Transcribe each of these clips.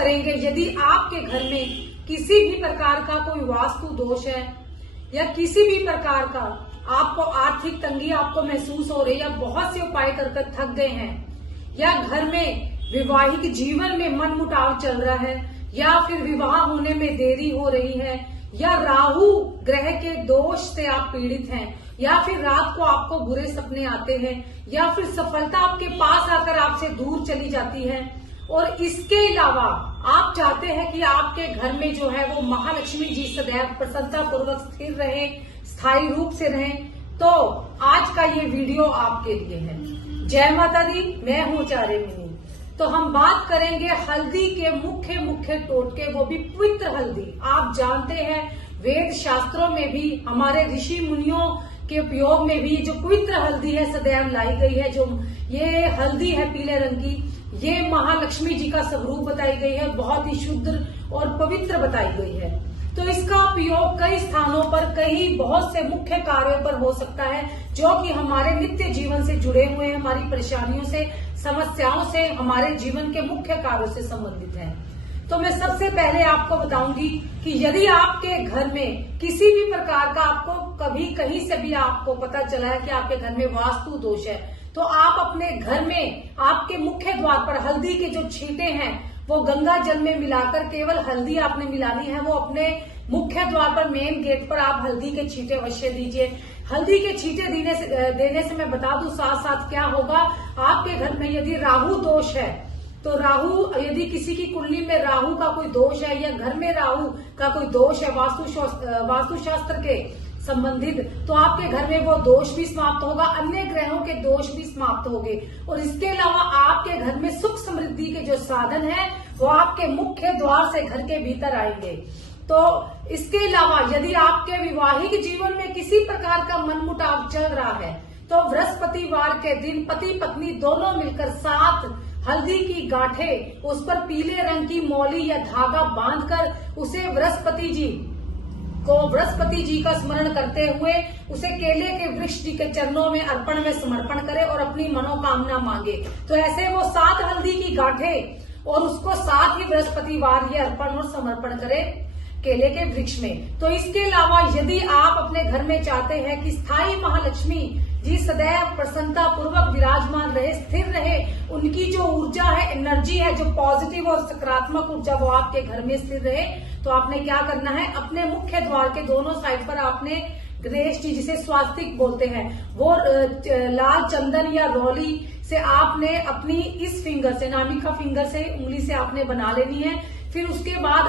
करेंगे यदि आपके घर में किसी भी प्रकार का कोई वास्तु दोष है या किसी भी प्रकार का आपको आर्थिक तंगी आपको महसूस हो रही है, या बहुत से उपाय कर थक गए हैं, या घर में वैवाहिक जीवन में मनमुटाव चल रहा है, या फिर विवाह होने में देरी हो रही है, या राहु ग्रह के दोष से आप पीड़ित हैं, या फिर रात को आपको बुरे सपने आते हैं, या फिर सफलता आपके पास आकर आपसे दूर चली जाती है, और इसके अलावा आप चाहते हैं कि आपके घर में जो है वो महालक्ष्मी जी सदैव प्रसन्नता पूर्वक स्थिर रहे, स्थायी रूप से रहें, तो आज का ये वीडियो आपके लिए है। जय माता दी, मैं हूँ चारेमिनी। तो हम बात करेंगे हल्दी के मुख्य टोटके, वो भी पवित्र हल्दी। आप जानते हैं वेद शास्त्रों में भी, हमारे ऋषि मुनियों के उपयोग में भी जो पवित्र हल्दी है सदैव लाई गई है। जो ये हल्दी है पीले रंग की, ये महालक्ष्मी जी का स्वरूप बताई गई है, बहुत ही शुद्ध और पवित्र बताई गई है। तो इसका उपयोग कई स्थानों पर, कई बहुत से मुख्य कार्यों पर हो सकता है, जो कि हमारे नित्य जीवन से जुड़े हुए हैं, हमारी परेशानियों से, समस्याओं से, हमारे जीवन के मुख्य कार्यों से संबंधित है। तो मैं सबसे पहले आपको बताऊंगी कि यदि आपके घर में किसी भी प्रकार का आपको कभी कहीं से भी आपको पता चला है कि आपके घर में वास्तु दोष है, तो आप अपने घर में आपके मुख्य द्वार पर हल्दी के जो छींटे हैं वो गंगा जल में मिलाकर, केवल हल्दी आपने मिलानी है, वो अपने मुख्य द्वार पर मेन गेट पर आप हल्दी के छींटे अवश्य दीजिए। हल्दी के छींटे देने से मैं बता दूं साथ साथ क्या होगा, आपके घर में यदि राहु दोष है, तो राहु, यदि किसी की कुंडली में राहु का कोई दोष है या घर में राहु का कोई दोष है वास्तुशास्त्र के संबंधित, तो आपके घर में वो दोष भी समाप्त होगा, अन्य ग्रहों के दोष भी समाप्त होंगे। और इसके अलावा आपके घर में सुख समृद्धि के जो साधन है वो आपके मुख्य द्वार से घर के भीतर आएंगे। तो इसके अलावा यदि आपके वैवाहिक जीवन में किसी प्रकार का मनमुटाव चल रहा है, तो बृहस्पतिवार के दिन पति पत्नी दोनों मिलकर 7 हल्दी की गांठें, उस पर पीले रंग की मौली या धागा बांधकर उसे बृहस्पति जी का स्मरण करते हुए उसे केले के वृक्ष जी के चरणों में अर्पण में समर्पण करे और अपनी मनोकामना मांगे। तो ऐसे वो 7 हल्दी की गांठें और उसको 7 ही बृहस्पतिवार ये अर्पण और समर्पण करे केले के वृक्ष में। तो इसके अलावा यदि आप अपने घर में चाहते हैं कि स्थायी महालक्ष्मी जी सदैव प्रसन्नता पूर्वक विराजमान रहे, स्थिर रहे, उनकी जो ऊर्जा है, एनर्जी है, जो पॉजिटिव और सकारात्मक ऊर्जा वो आपके घर में स्थिर रहे, तो आपने क्या करना है, अपने मुख्य द्वार के दोनों साइड पर आपने गणेश जी, जिसे स्वास्तिक बोलते हैं, वो लाल चंदन या रोली से आपने अपनी इस फिंगर से, नामिका फिंगर से, उंगली से आपने बना लेनी है। फिर उसके बाद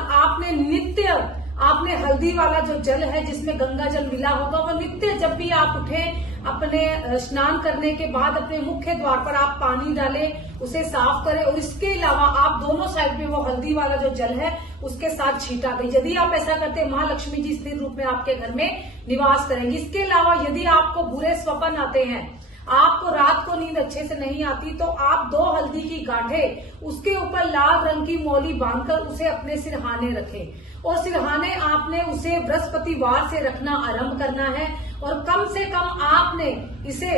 आपने हल्दी वाला जो जल है जिसमें गंगा जल मिला होगा, वो नित्य जब भी आप उठे अपने स्नान करने के बाद अपने मुख्य द्वार पर आप पानी डालें, उसे साफ करें, और इसके अलावा आप दोनों साइड में वो हल्दी वाला जो जल है उसके साथ छींटा दें। यदि आप ऐसा करते, माँ लक्ष्मी जी स्थिर रूप में आपके घर में निवास करेंगी। इसके अलावा यदि आपको बुरे स्वप्न आते हैं, आपको रात को नींद अच्छे से नहीं आती, तो आप 2 हल्दी की गांठें, उसके ऊपर लाल रंग की मौली बांधकर उसे अपने सिरहाने रखें, और सिरहाने आपने उसे बृहस्पतिवार से रखना आरंभ करना है। और कम से कम आपने इसे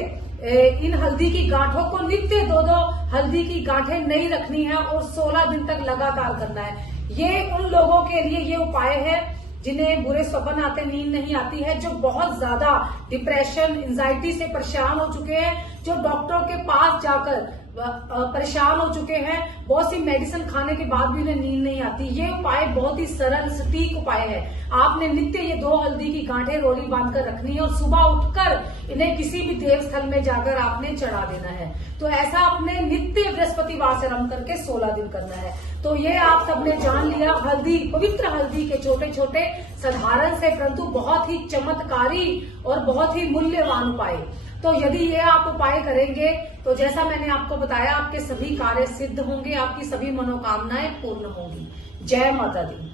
इन हल्दी की गांठों को नित्य 2-2 हल्दी की गांठें नहीं रखनी है, और 16 दिन तक लगातार करना है। ये उन लोगों के लिए ये उपाय है जिन्हें बुरे स्वप्न आते, नींद नहीं आती है, जो बहुत ज्यादा डिप्रेशन, एंजाइटी से परेशान हो चुके हैं, जो डॉक्टरों के पास जाकर परेशान हो चुके हैं, बहुत सी मेडिसिन खाने के बाद भी उन्हें नींद नहीं आती। ये उपाय बहुत ही सरल सटीक उपाय है। आपने नित्य ये 2 हल्दी की गांठें रोली बांधकर रखनी है, और सुबह उठकर इन्हें किसी भी देव स्थल में जाकर आपने चढ़ा देना है। तो ऐसा आपने नित्य बृहस्पतिवार से आरंभ करके 16 दिन करना है। तो ये आप सबने जान लिया हल्दी, पवित्र हल्दी के छोटे छोटे साधारण से परंतु बहुत ही चमत्कारी और बहुत ही मूल्यवान उपाय। तो यदि ये आप उपाय करेंगे तो जैसा मैंने आपको बताया, आपके सभी कार्य सिद्ध होंगे, आपकी सभी मनोकामनाएं पूर्ण होंगी। जय माता दी।